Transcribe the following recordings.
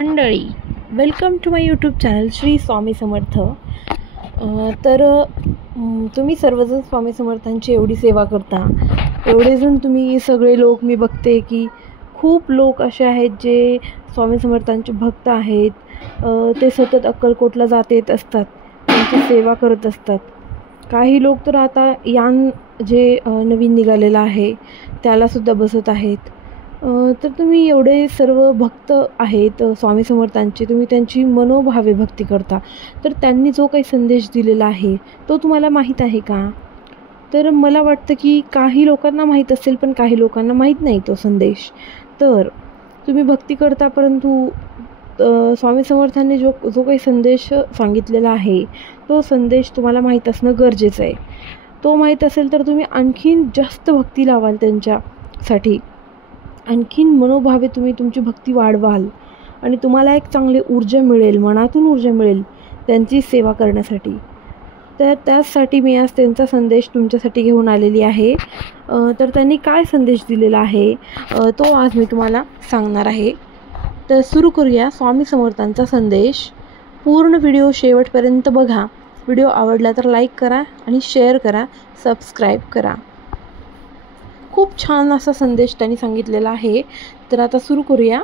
मंडळी, welcome to my YouTube channel Shri Swami Samarth. तुम्ही सर्वजण स्वामी समर्थांची एवढी सेवा करता, एवढेजण तुम्ही सगळे लोक मी बघते की खूप लोक असे आहेत जे स्वामी समर्थांचे भक्त आहेत. ते सतत अक्कलकोटला जात येत असतात, त्यांची सेवा करत असतात. काही लोक तर आता यान जे नवीन निघालेलं आहे त्यालासुद्धा बसत आहेत. तर तुम्ही एवढे सर्व भक्त आहेत स्वामी समर्थांचे, तुम्ही त्यांची मनोभावे भक्ती करता. तर त्यांनी जो काही संदेश दिलेला आहे तो तुम्हाला माहीत आहे का? तर मला वाटतं की काही लोकांना माहीत असेल, पण काही लोकांना माहीत नाही तो संदेश. तर तुम्ही भक्ती करता, परंतु स्वामी समर्थांनी जो काही संदेश सांगितलेला आहे तो संदेश तुम्हाला माहीत असणं गरजेचं आहे. तो माहीत असेल तर तुम्ही आणखीन जास्त भक्ती लावाल त्यांच्यासाठी, आणखीन मनोभावे तुम्ही तुमची भक्ती वाढवाल आणि तुम्हाला एक चांगली ऊर्जा मिळेल, मनातून ऊर्जा मिळेल त्यांची सेवा करण्यासाठी. तर त्याचसाठी मी आज त्यांचा संदेश तुमच्यासाठी घेऊन आलेली आहे. तर त्यांनी काय संदेश दिलेला आहे तो आज मी तुम्हाला सांगणार आहे. तर सुरू करूया स्वामी समर्थांचा संदेश. पूर्ण व्हिडिओ शेवटपर्यंत बघा. व्हिडिओ आवडला तर लाईक करा आणि शेअर करा, सबस्क्राईब करा. खूप छान असा संदेश त्यांनी सांगितलेला आहे. तर आता सुरू करूया.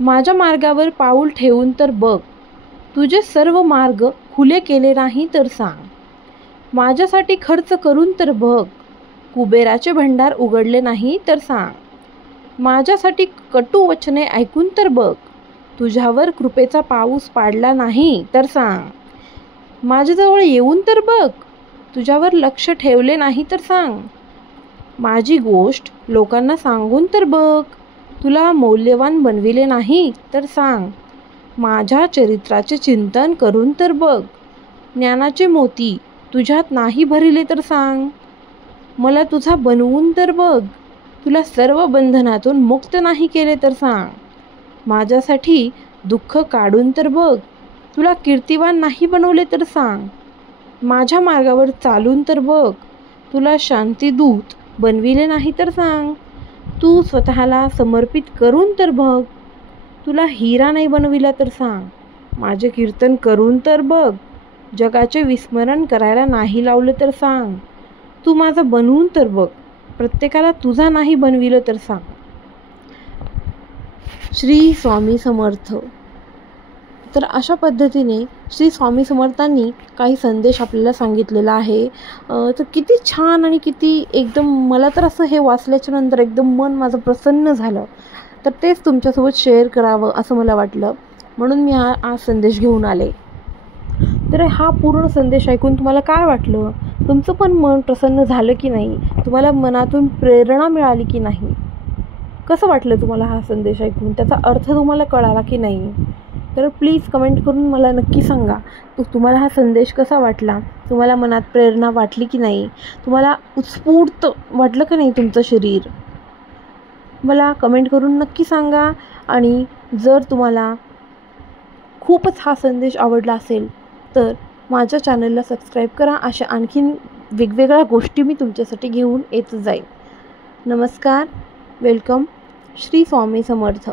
माझ्या मार्गावर पाऊल ठेवून तर बघ, तुझे सर्व मार्ग खुले केले नाही तर सांग. माझ्यासाठी खर्च करून तर बघ, कुबेराचे भंडार उघडले नाही तर सांग. माझ्यासाठी कटू वचने ऐकून तर बघ, तुझ्यावर कृपेचा पाऊस पाडला नाही तर सांग. माझ्याजवळ येऊन तर बघ, तुझ्यावर लक्ष ठेवले नाही तर सांग. माझी गोष्ट लोकांना सांगून तर बघ, तुला मौल्यवान बनविले नाही तर सांग. माझ्या चरित्राचे चिंतन करून तर बघ, ज्ञानाचे मोती तुझ्यात नाही भरिले तर सांग. मला तुझा बनवून तर बघ, तुला सर्व बंधनातून मुक्त नाही केले तर सांग. माझ्यासाठी दुःख काढून तर बघ, तुला कीर्तिवान नाही बनवले तर सांग. माझ्या मार्गावर चालून तर बघ, तुला शांतीदूत बनविले नाही तर सांग. तू स्वतःला समर्पित करून तर बघ, तुला हिरा नाही बनविला तर सांग. माझे कीर्तन करून तर बघ, जगाचे विस्मरण करायला नाही लावले तर सांग. तू माझा बनवून तर बघ, प्रत्येकाला तुझा नाही बनविलं तर सांग. श्री स्वामी समर्थ. तर अशा पद्धतीने श्री स्वामी समर्थांनी काही संदेश आपल्याला सांगितलेला आहे. तर किती छान आणि किती एकदम, मला तर असं हे वाचल्याच्या नंतर एकदम मन माझं प्रसन्न झालं. तर तेच तुमच्यासोबत शेअर करावं असं मला वाटलं, म्हणून मी हा संदेश घेऊन आले. तर हा पूर्ण संदेश ऐकून तुम्हाला काय वाटलं? तुमचं पण मन प्रसन्न झालं की नाही? तुम्हाला मनातून प्रेरणा मिळाली की नाही? कसं वाटलं तुम्हाला हा संदेश ऐकून? त्याचा अर्थ तुम्हाला कळाला की नाही? तर प्लीज कमेंट करून मला नक्की सांगा, तुम्हाला हा संदेश कसा वाटला? तुम्हाला मनात प्रेरणा वाटली की नाही? तुम्हाला उत्स्फूर्त वाटलं की नाही तुमचं शरीर? मला कमेंट करून नक्की सांगा. आणि जर तुम्हाला खूपच हा संदेश आवडला असेल तर माझ्या चॅनलला सबस्क्राईब करा. अशा आणखीन वेगवेगळ्या गोष्टी मी तुमच्यासाठी घेऊन येत जाईन. नमस्कार, वेलकम. श्री स्वामी समर्थ.